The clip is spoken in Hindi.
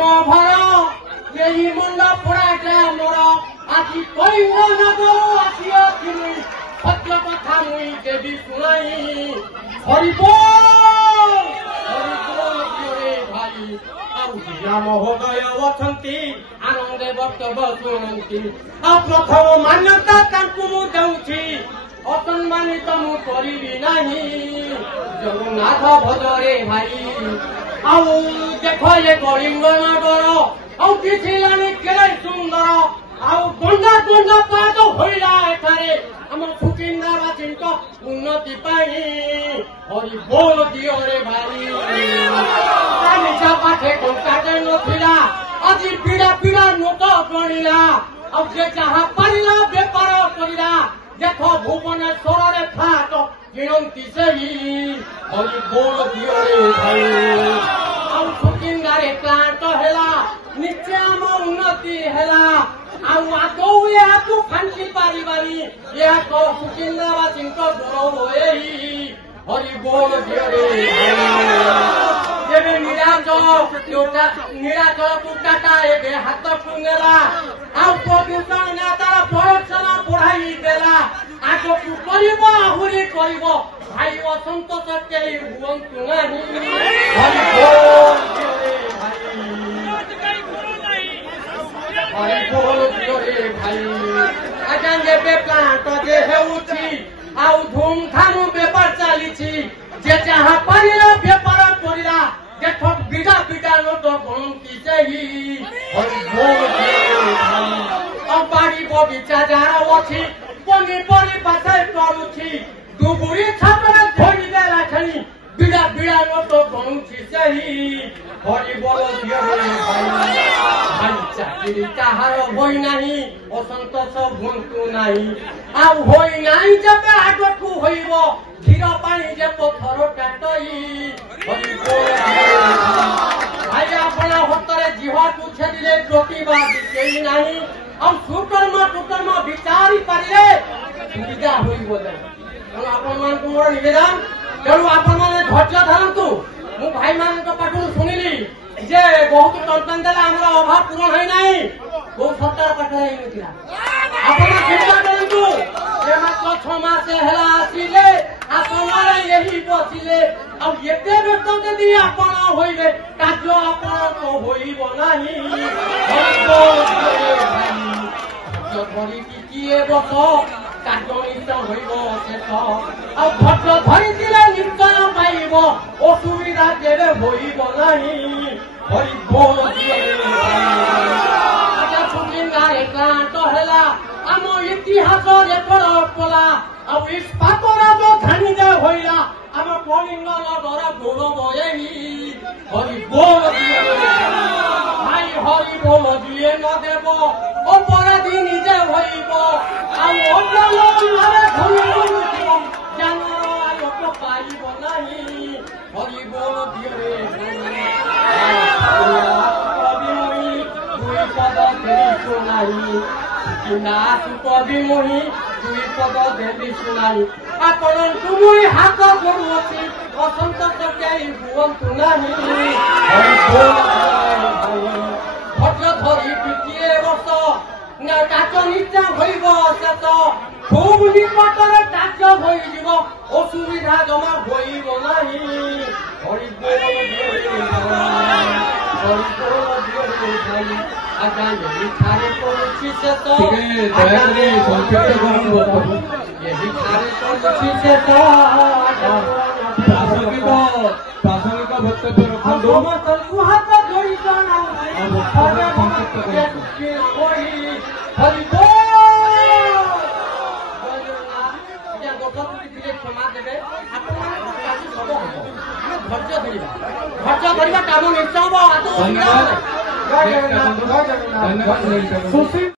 प्रेम भर यही मुंड पोड़ाटा मोर आखि कलिंग नगर आसी सत्य कथा मुई देवी शुणाई हरिबोल भाई राम हृदय अछंती आनंदे बक्तव्य शुणती प्रथम मान्यता तांकु देउछि असम्मानित मु करिबि नाही जगन्नाथ भजरे भाई देख ये कलिंग नगर किसी जानी केड़े सुंदर गंडा गंडा पाद होइला एठारे हम सुकिंदाबासी उन्नति पाई हरि बोल दियो रे भाई निशा पाठे कंटाटे नथिला आज पीड़ा पीड़ा लोक गणिला जे जहाँ पारिला बेपार करिला देख भुवनेश्वर रे फाट किणती सही हरि बोल दियो रे भाई सुकिंदारे क्लांत हेला निश्चय आम उन्नति हेला आगो यहाँ फांसी पारिबानी यहाँ सुकिंदाबासी गौरव हरि बोल दिए नीराचल कुटाटा ए हाथ कुंदेला प्रदूषण ना तार प्रदूषण बढ़ाई देला आगो आहरी कर भाई असंतोष कई हुअंतु नहीं हरि बोल हरि बोल दियो भाई आज्ञा जेबे प्लांट जे हेउछि आउ धूमधाम बेपार चलीछि जे जहाँ पारिला बेपार करिला देख बिड़ा बिड़ा लोक गणती सही हरि बोल दियो भाई बाड़ी बगीचा जार अछि पनीपरिबा से करूछि दुबुरी छापरे धोई देला खनी बिड़ा बिड़ा लोक गणती सही हरि बोल दियो भाई चाकरी काहार होई नाही असंतोष भुंतु नाही होई नाही जब आगकू होइब क्षीर पानी जे पथर काटई भाई आपण हतरे जीवटू छेदिले रोकीबा केई नाही सुकर्म विचारी पारिले सुविधा होइब तेणु आपण मानकु मोर निवेदन तेणु आपण माने धैर्य धरंतु मु भाई मानक पाटू सुनिली जे बहुत टंटन देला हमरा अभाव पूर्ण होई नाही बहुत सरकार पाठे नथिला आपण चिंता करंतु जे मात्र 6 मास हेला आसीले आपण यही बसिले अब एते व्यस्त जदि आपण होइबे कार्य आपण तो होइबो नाही जो धरि किए बस कार्य निश्चय होइबो शेष अब धैर्य धरि दिले निश्चय पाइब असुविधा केबे होइबो नाही हरि बोल सुकिंदारे क्लांत हेला आम इतिहास रेकर्ड पला अब इस्पात राज धानी दे होइला आम कलिंग नगर गौरव हरि बोल भाई हरि बोल दिए न देव अपराधी निजे होइब जानवर पाइब नहीं हरि बोल दिए कवि मुहि दुई पद देवी शुणाई आपण तुमुई हाथ जोड़ुअछि असंतोष कई हुअंतु नहीं धैर्य धरि पिटिए बस कार्य निश्चय होइब शेष खूब निकटरे कार्य होइब असुविधा जमा होइब नहीं हरि बोल आज्ञा यही ठारे पड़ुछि से तो यही ठारे पड़ुछि से तो प्रासंगिक वक्तव्य रखंदो हाथ जोड़ी हरि क्षमा देवे धैर्य धरिबा काम निश्चय धन्यवाद।